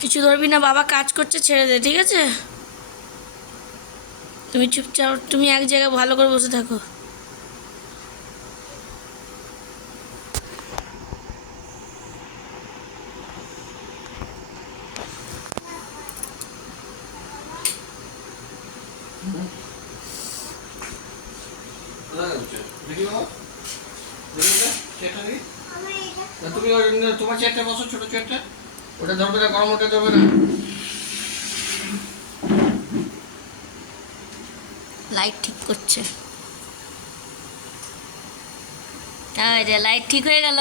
কিছু ধরবি না, বাবা কাজ করছে, ছেড়ে দে, ঠিক আছে? তুমি চুপচাপ, তুমি এক জায়গায় ভালো করে বসে থাকো। তুমি তোমার চেয়ারটা বসো, ছোট চেয়ারটা, ওটা ধরবে না, গরম ওটা ধরবে না। লাইট ঠিক করছে। লাইট ঠিক হয়ে গেল।